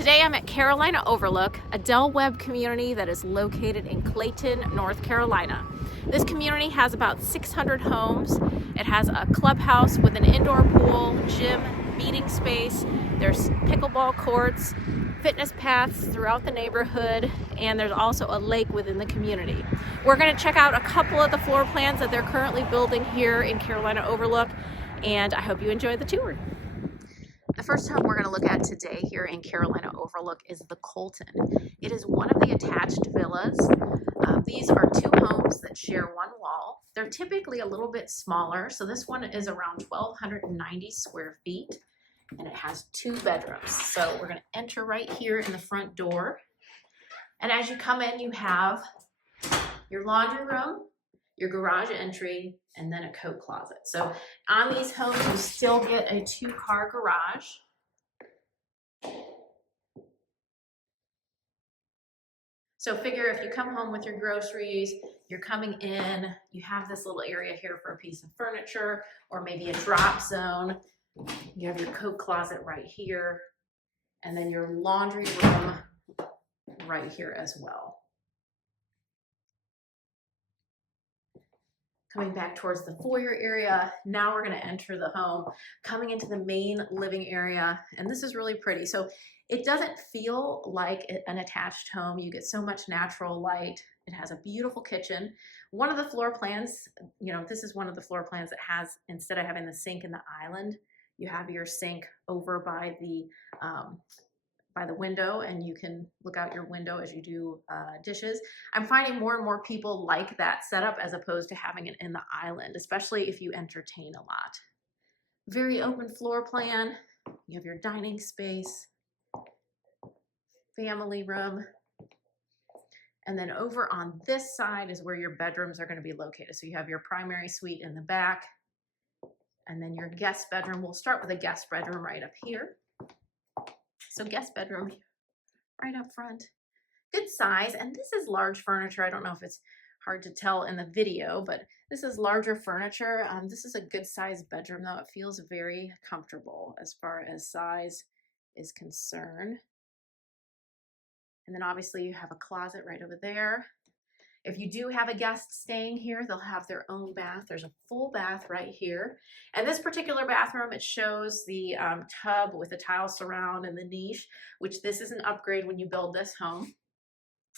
Today I'm at Carolina Overlook, a Del Webb community that is located in Clayton, North Carolina. This community has about 600 homes. It has a clubhouse with an indoor pool, gym, meeting space. There's pickleball courts, fitness paths throughout the neighborhood, and there's also a lake within the community. We're going to check out a couple of the floor plans that they're currently building here in Carolina Overlook, and I hope you enjoy the tour. The first home we're going to look at today here in Carolina Overlook is the Clayton. It is one of the attached villas. These are two homes that share one wall. They're typically a little bit smaller, so this one is around 1,290 square feet, and it has two bedrooms. So we're going to enter right here in the front door, and as you come in, you have your laundry room, your garage entry, and then a coat closet. So on these homes, you still get a two-car garage. So figure if you come home with your groceries, you're coming in, you have this little area here for a piece of furniture or maybe a drop zone. You have your coat closet right here, and then your laundry room right here as well. Coming back towards the foyer area, now we're going to enter the home, coming into the main living area, and this is really pretty. So it doesn't feel like an attached home. You get so much natural light. It has a beautiful kitchen. One of the floor plans, this is one of the floor plans that has, instead of having the sink in the island, you have your sink over by the window, and you can look out your window as you do dishes. I'm finding more and more people like that setup as opposed to having it in the island, especially if you entertain a lot. Very open floor plan. You have your dining space, family room, and then over on this side is where your bedrooms are going to be located. So you have your primary suite in the back, and then your guest bedroom. We'll start with a guest bedroom right up here. So guest bedroom right up front, good size, and this is large furniture. I don't know if it's hard to tell in the video, but this is larger furniture. This is a good size bedroom though. It feels very comfortable as far as size is concerned. And then obviously you have a closet right over there. If you do have a guest staying here, they'll have their own bath. There's a full bath right here. And this particular bathroom, it shows the tub with the tile surround and the niche, which this is an upgrade when you build this home.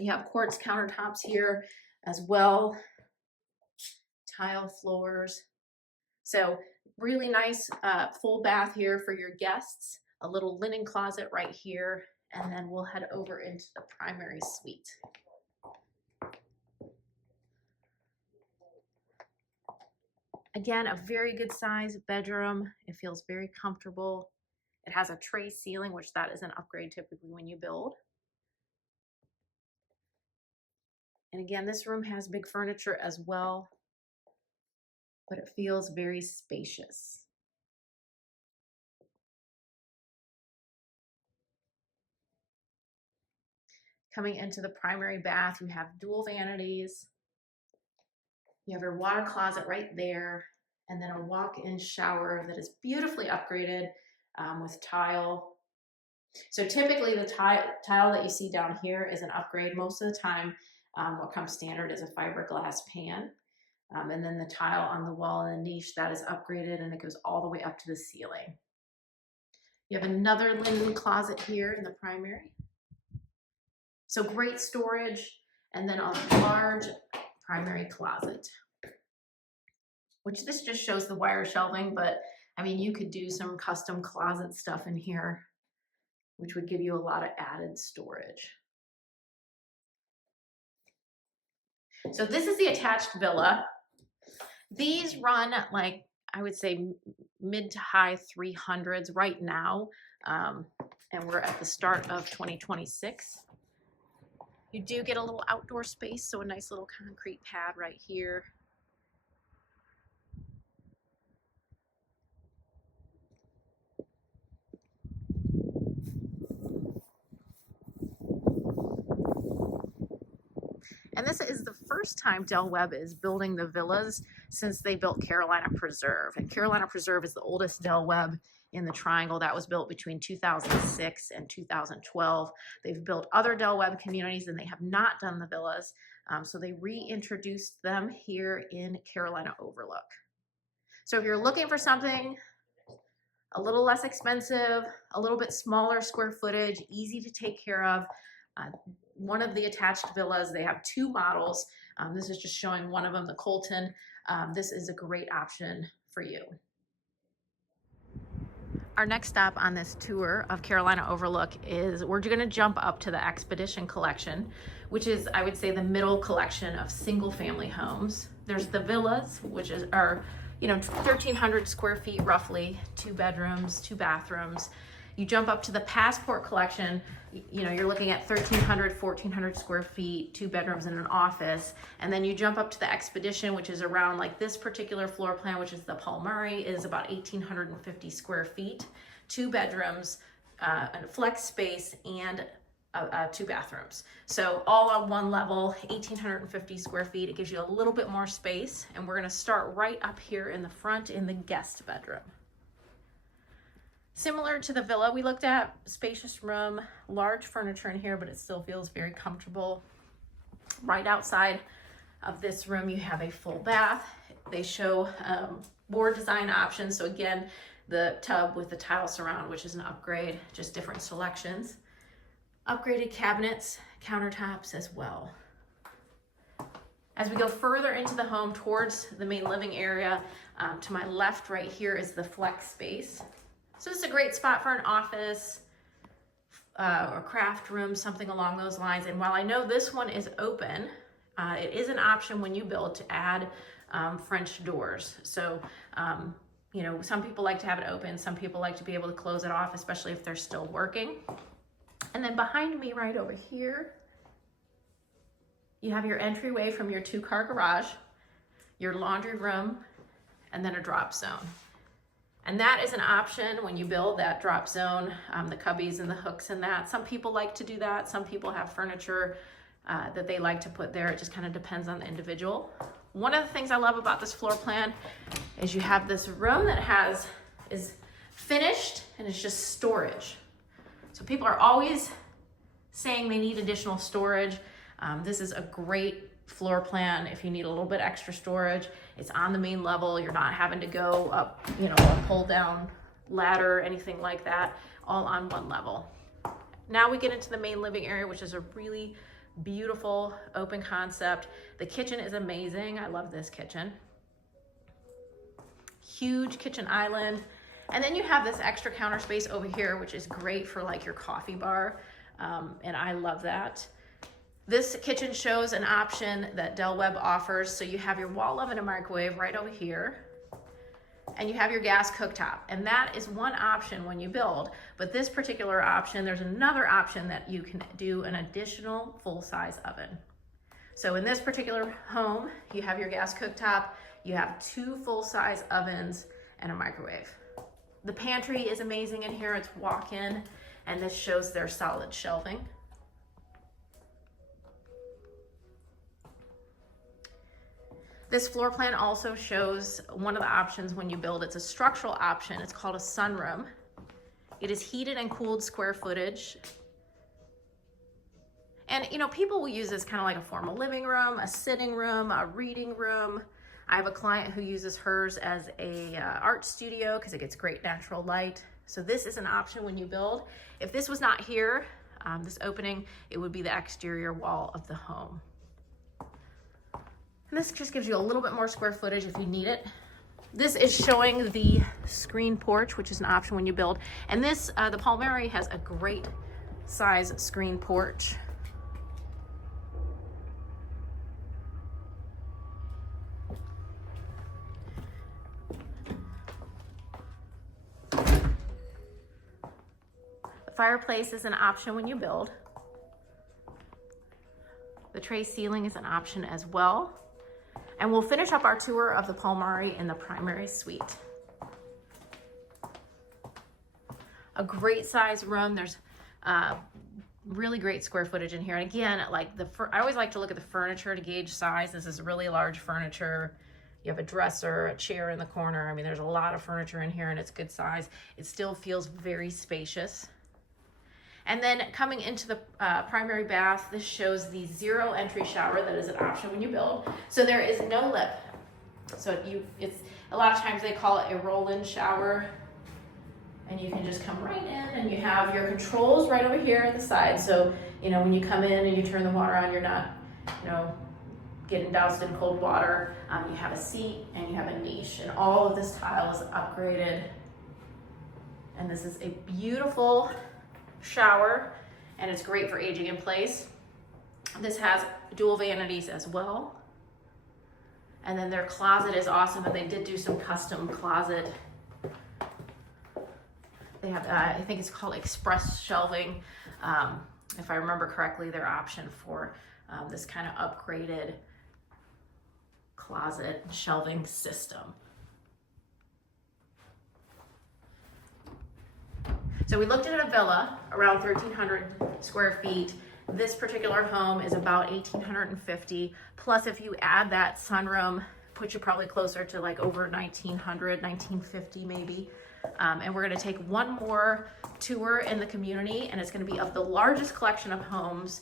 You have quartz countertops here as well, tile floors. So really nice full bath here for your guests, a little linen closet right here, and then we'll head over into the primary suite. Again, a very good size bedroom. It feels very comfortable. It has a tray ceiling, which that is an upgrade typically when you build. And again, this room has big furniture as well, but it feels very spacious. Coming into the primary bath, you have dual vanities. You have your water closet right there, and then a walk-in shower that is beautifully upgraded with tile. So typically the tile that you see down here is an upgrade. Most of the time, what comes standard is a fiberglass pan. And then the tile on the wall in the niche, that is upgraded, and it goes all the way up to the ceiling. You have another linen closet here in the primary. So great storage, and then a large primary closet, which this just shows the wire shelving, but I mean, you could do some custom closet stuff in here, which would give you a lot of added storage. So this is the attached villa. These run like, I would say mid to high 300s right now, and we're at the start of 2026. You do get a little outdoor space, so a nice little concrete pad right here. And this is the first time Del Webb is building the villas since they built Carolina Preserve. And Carolina Preserve is the oldest Del Webb in the triangle. That was built between 2006 and 2012. They've built other Del Webb communities and they have not done the villas. So they reintroduced them here in Carolina Overlook. So if you're looking for something a little less expensive, a little bit smaller square footage, easy to take care of, one of the attached villas, they have two models. This is just showing one of them, the Clayton. This is a great option for you. Our next stop on this tour of Carolina Overlook is we're going to jump up to the Expedition Collection, which is, I would say, the middle collection of single family homes. There's the villas, which are 1,300 square feet roughly, 2 bedrooms, 2 bathrooms. You jump up to the Passport Collection, you're looking at 1,300, 1,400 square feet, 2 bedrooms and an office. And then you jump up to the Expedition, which is around like this particular floor plan, which is the Paul Murray, is about 1,850 square feet, 2 bedrooms, a flex space, and 2 bathrooms. So all on one level, 1,850 square feet. It gives you a little bit more space. And we're gonna start right up here in the front in the guest bedroom. Similar to the villa we looked at, spacious room, large furniture in here, but it still feels very comfortable. Right outside of this room, you have a full bath. They show more design options. So again, the tub with the tile surround, which is an upgrade, just different selections. Upgraded cabinets, countertops as well. As we go further into the home towards the main living area, to my left right here is the flex space. So this is a great spot for an office or craft room, something along those lines. And while I know this one is open, it is an option when you build to add French doors. So, some people like to have it open. Some people like to be able to close it off, especially if they're still working. And then behind me right over here, you have your entryway from your 2-car garage, your laundry room, and then a drop zone. And that is an option when you build that drop zone, the cubbies and the hooks and that. Some people like to do that. Some people have furniture that they like to put there. It just kind of depends on the individual. One of the things I love about this floor plan is you have this room that is finished and it's just storage. So people are always saying they need additional storage. This is a great floor plan if you need a little bit extra storage. It's on the main level. You're not having to go up, a pull down ladder, anything like that, all on one level. Now we get into the main living area, which is a really beautiful open concept. The kitchen is amazing. I love this kitchen. Huge kitchen island. And then you have this extra counter space over here, which is great for like your coffee bar. And I love that. This kitchen shows an option that Del Webb offers. So you have your wall oven and microwave right over here, and you have your gas cooktop. And that is one option when you build. But this particular option, there's another option that you can do an additional full-size oven. So in this particular home, you have your gas cooktop, you have 2 full-size ovens and a microwave. The pantry is amazing in here. It's walk-in, and this shows their solid shelving. This floor plan also shows one of the options when you build. It's a structural option. It's called a sunroom. It is heated and cooled square footage. And people will use this kind of like a formal living room, a sitting room, a reading room. I have a client who uses hers as a art studio because it gets great natural light. So this is an option when you build. If this was not here, this opening, it would be the exterior wall of the home. And this just gives you a little bit more square footage if you need it. This is showing the screen porch, which is an option when you build. And this, the Paul Murray has a great size screen porch. The fireplace is an option when you build. The tray ceiling is an option as well. And we'll finish up our tour of the Paul Murray in the primary suite. A great size room. There's really great square footage in here. And again, I always like to look at the furniture to gauge size. This is really large furniture. You have a dresser, a chair in the corner. I mean, there's a lot of furniture in here and it's good size. It still feels very spacious. And then coming into the primary bath, this shows the zero entry shower that is an option when you build. So there is no lip. So it's a lot of times they call it a roll-in shower. And you can just come right in and you have your controls right over here at the side. So, you know, when you come in and you turn the water on, you're not, you know, getting doused in cold water. You have a seat and you have a niche, and all of this tile is upgraded. And this is a beautiful shower, and it's great for aging in place. This has dual vanities as well. And then their closet is awesome, and they did do some custom closet. They have, I think it's called express shelving. If I remember correctly, their option for this kind of upgraded closet shelving system. So we looked at a villa around 1,300 square feet. This particular home is about 1,850. Plus, if you add that sunroom, puts you probably closer to like over 1,900, 1,950 maybe. And we're gonna take one more tour in the community, and it's gonna be of the largest collection of homes.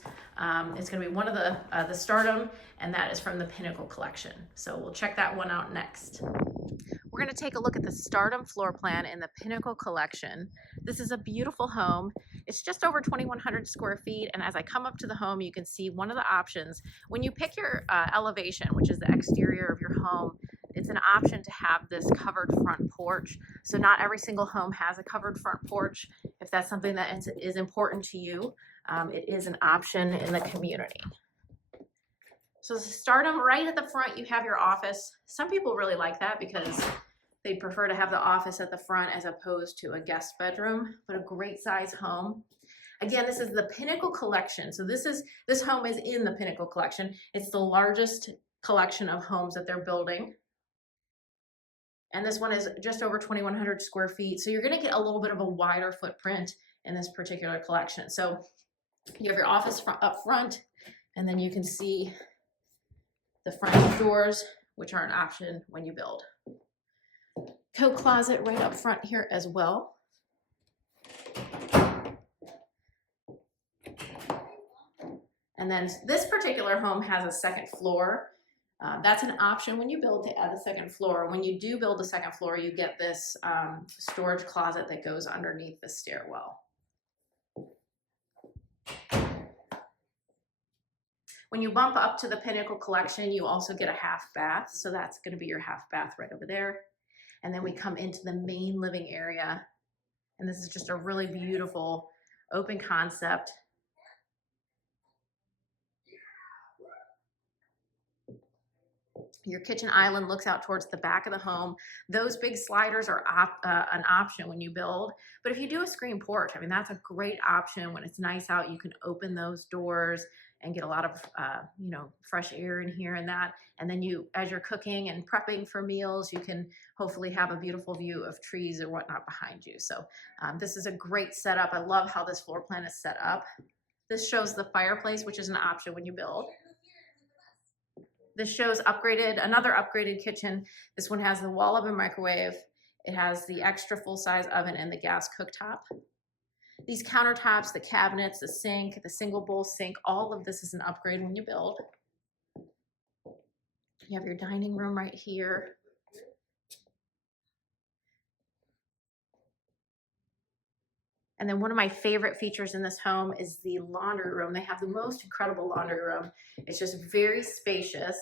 It's gonna be one of the Stardom, and that is from the Pinnacle collection. So we'll check that one out next. We're gonna take a look at the Stardom floor plan in the Pinnacle collection. This is a beautiful home. It's just over 2,100 square feet, and as I come up to the home, you can see one of the options. When you pick your elevation, which is the exterior of your home, it's an option to have this covered front porch. So not every single home has a covered front porch. If that's something that is important to you, it is an option in the community. So Stardom, right at the front, you have your office. Some people really like that because they prefer to have the office at the front as opposed to a guest bedroom, but a great size home. Again, this is the Pinnacle collection. So this home is in the Pinnacle collection. It's the largest collection of homes that they're building. And this one is just over 2,100 square feet. So you're gonna get a little bit of a wider footprint in this particular collection. So you have your office up front, and then you can see the front doors, which are an option when you build. Coat closet right up front here as well. And then this particular home has a second floor. That's an option when you build to add the second floor. When you do build the second floor, you get this storage closet that goes underneath the stairwell. When you bump up to the Pinnacle collection, you also get a half bath. So that's going to be your half bath right over there. And then we come into the main living area. And this is just a really beautiful open concept. Your kitchen island looks out towards the back of the home. Those big sliders are an option when you build. But if you do a screen porch, I mean, that's a great option. When it's nice out, you can open those doors and get a lot of, you know, fresh air in here and that. And then you, as you're cooking and prepping for meals, you can hopefully have a beautiful view of trees or whatnot behind you. So this is a great setup. I love how this floor plan is set up. This shows the fireplace, which is an option when you build. This shows another upgraded kitchen. This one has the wall oven microwave. It has the extra full-size oven and the gas cooktop. These countertops, the cabinets, the sink, the single bowl sink, all of this is an upgrade when you build. You have your dining room right here. And then one of my favorite features in this home is the laundry room. They have the most incredible laundry room. It's just very spacious.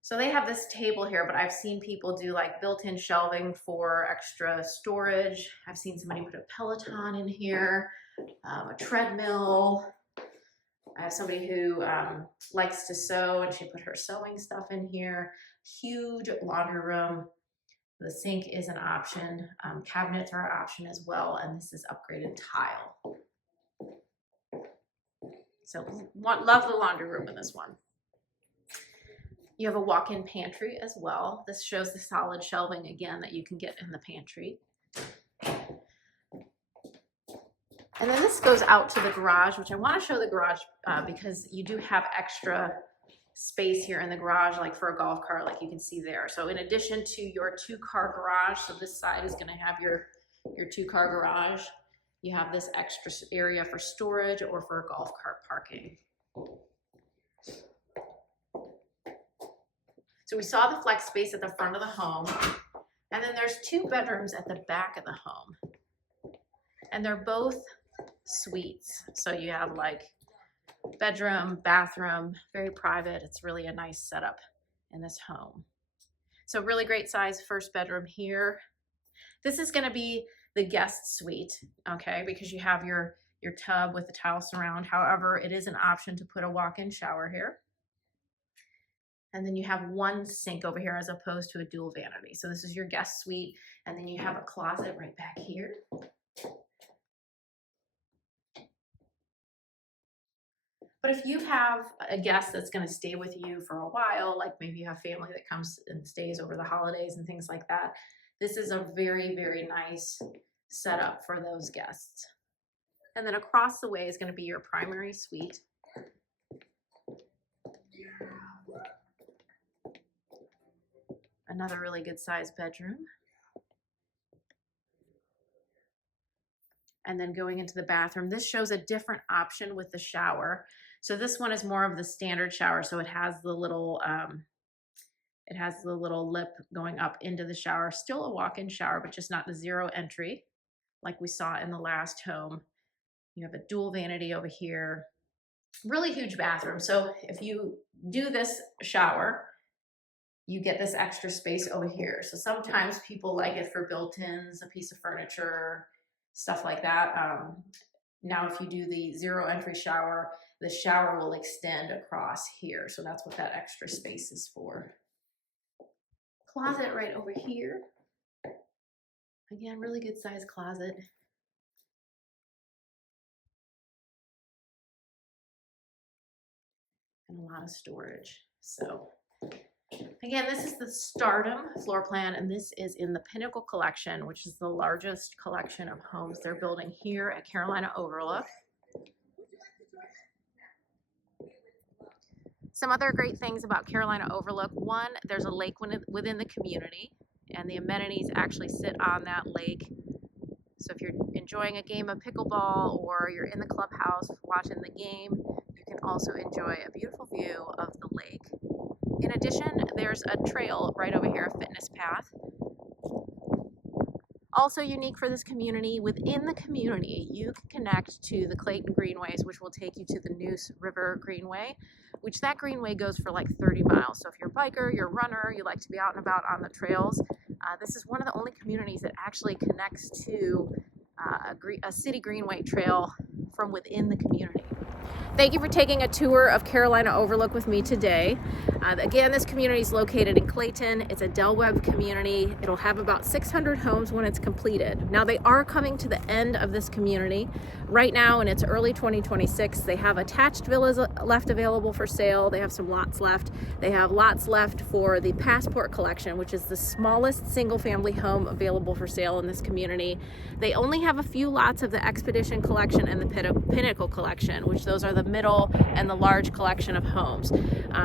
So they have this table here, but I've seen people do like built-in shelving for extra storage. I've seen somebody put a Peloton in here, a treadmill. I have somebody who likes to sew, and she put her sewing stuff in here. Huge laundry room. The sink is an option. Cabinets are an option as well, and this is upgraded tile. So love the laundry room in this one. You have a walk-in pantry as well. This shows the solid shelving again that you can get in the pantry. And then this goes out to the garage, which I want to show the garage because you do have extra space here in the garage, like for a golf cart, like you can see there. So in addition to your 2-car garage, so this side is gonna have your 2-car garage, you have this extra area for storage or for golf cart parking. So we saw the flex space at the front of the home, and then there's 2 bedrooms at the back of the home. And they're both suites. So you have like bedroom, bathroom, very private. It's really a nice setup in this home. So really great size first bedroom here. This is gonna be the guest suite, okay, because you have your tub with the tile surround. However, it is an option to put a walk-in shower here. And then you have 1 sink over here as opposed to a dual vanity. So this is your guest suite. And then you have a closet right back here. But if you have a guest that's going to stay with you for a while, like maybe you have family that comes and stays over the holidays and things like that, this is a very, very nice setup for those guests. And then across the way is going to be your primary suite. Another really good sized bedroom. And then going into the bathroom, this shows a different option with the shower. So this one is more of the standard shower. So it has the little lip going up into the shower. Still a walk-in shower, but just not the 0 entry like we saw in the last home. You have a dual vanity over here. Really huge bathroom. So if you do this shower, you get this extra space over here. So sometimes people like it for built-ins, a piece of furniture, stuff like that. Now, if you do the 0 entry shower, the shower will extend across here. So that's what that extra space is for. Closet right over here. Again, really good size closet. And a lot of storage. So again, this is the Stardom floor plan, and this is in the Pinnacle collection, which is the largest collection of homes they're building here at Carolina Overlook. Some other great things about Carolina Overlook. 1, there's a lake within the community, and the amenities actually sit on that lake. So if you're enjoying a game of pickleball or you're in the clubhouse watching the game, you can also enjoy a beautiful view of the lake. In addition, there's a trail right over here, a fitness path. Also unique for this community, within the community, you can connect to the Clayton Greenways, which will take you to the Neuse River Greenway, which that greenway goes for like 30 miles. So if you're a biker, you're a runner, you like to be out and about on the trails, this is one of the only communities that actually connects to a city greenway trail from within the community. Thank you for taking a tour of Carolina Overlook with me today. Again, this community is located in Clayton. It's a Webb community. It'll have about 600 homes when it's completed. Now, they are coming to the end of this community. Right now, in its early 2026, they have attached villas left available for sale. They have some lots left. They have lots left for the Passport collection, which is the smallest single-family home available for sale in this community. They only have a few lots of the Expedition collection and the Pinnacle collection, which those are the middle and the large collection of homes.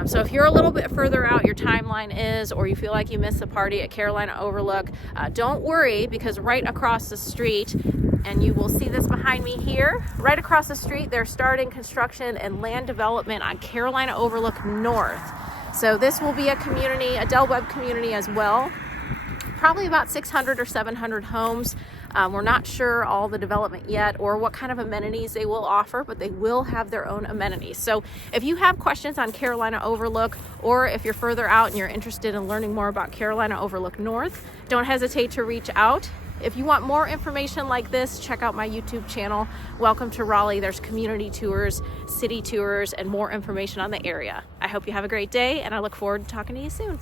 So if you're a little bit further out your timeline is, or you feel like you missed the party at Carolina Overlook, don't worry, because right across the street, and you will see this behind me here, right across the street, they're starting construction and land development on Carolina Overlook North. So this will be a community, a Webb community as well. Probably about 600 or 700 homes. We're not sure all the development yet or what kind of amenities they will offer, but they will have their own amenities. So if you have questions on Carolina Overlook, or if you're further out and you're interested in learning more about Carolina Overlook North, don't hesitate to reach out. If you want more information like this, check out my YouTube channel, Welcome to Raleigh. There's community tours, city tours, and more information on the area. I hope you have a great day, and I look forward to talking to you soon.